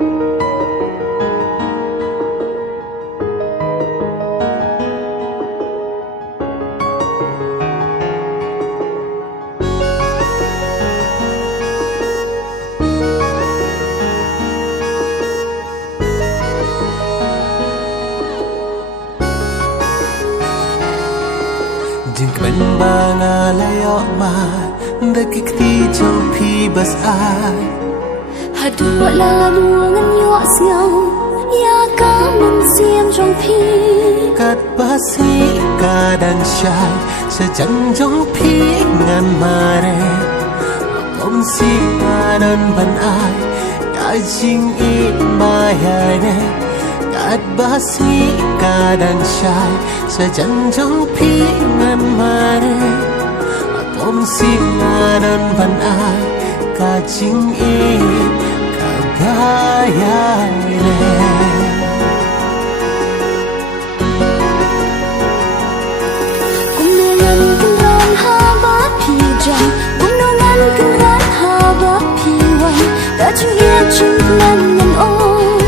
Jing kmen banga layok ma Dekik ti trong pi bas ai Hadu la luangan yok siang Ya ka men siam trong pi Kat basi kadang syai Sejan trong pi ngan mare Tom si nganon ban ai Da jing i mayai ne Kat basi kadang syai Sejan trong pi ngan mare Tom si nganon ban ai Ka jing i ka bayai ne Chung ia chung lan ngan ong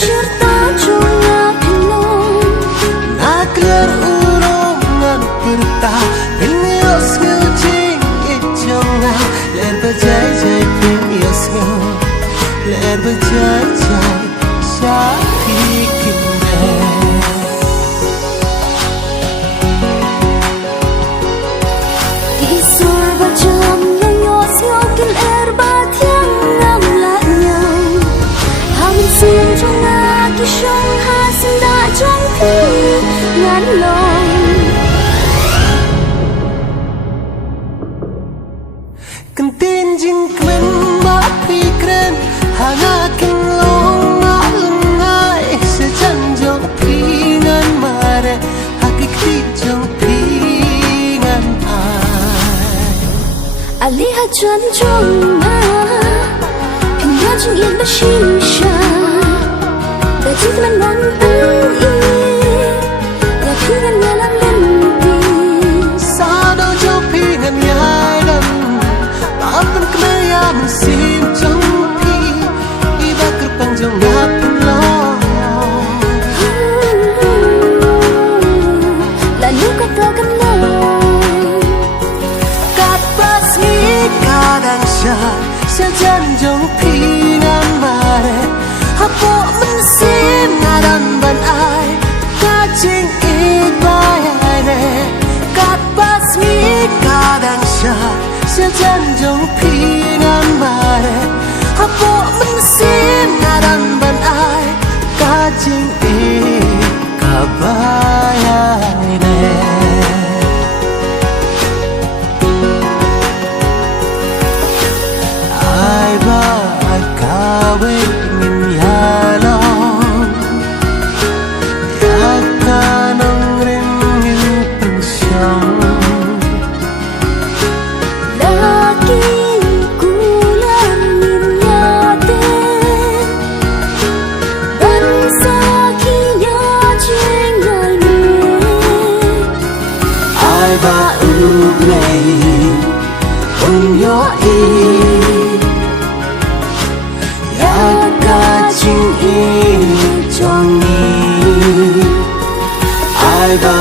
Syarta chung nga pinong Naklar urong ngan perta Pinios ngau jing itjong nga Ler bajai jai pinios ngau Ler bajai jai syaki kinde Kisur bajam yang yos ngau kin erbatyang Siam trong nga ki shong ha sinh da trong pi ngàn lòng Kan tin jing kmen ma pi kren Hanga kin long ma lungai Se chan jong pi ngan mare Hakik ti jong pi ngan ai Ali ha chan trong ma Pinga jing yên ba shisha Da jing man ngan tung i Ya pi ngan ngalang lenti Sa do jong pi ngan yai dan Papan kmaya man sim jong pi Iba kerpang jong ngapin lo Lalu katakan lo Kat pas ni kadang syai Sejan jong pi ngan mare Hapo man sim ngadan ban ai Ka jing i bayai ne Kat pas ni kadang syai Sejan jong pi ngan mare Hapo man sim ngadan ban ai Ka jing i ka bayai ne Ai ba ai kawe ngin yalong Ya kanong rin ngin pensyong Lagi kulan minyatin Bansa kiya jengai ni Ai ba uglay Unyo i Ya ka jing i jong ni Ai ba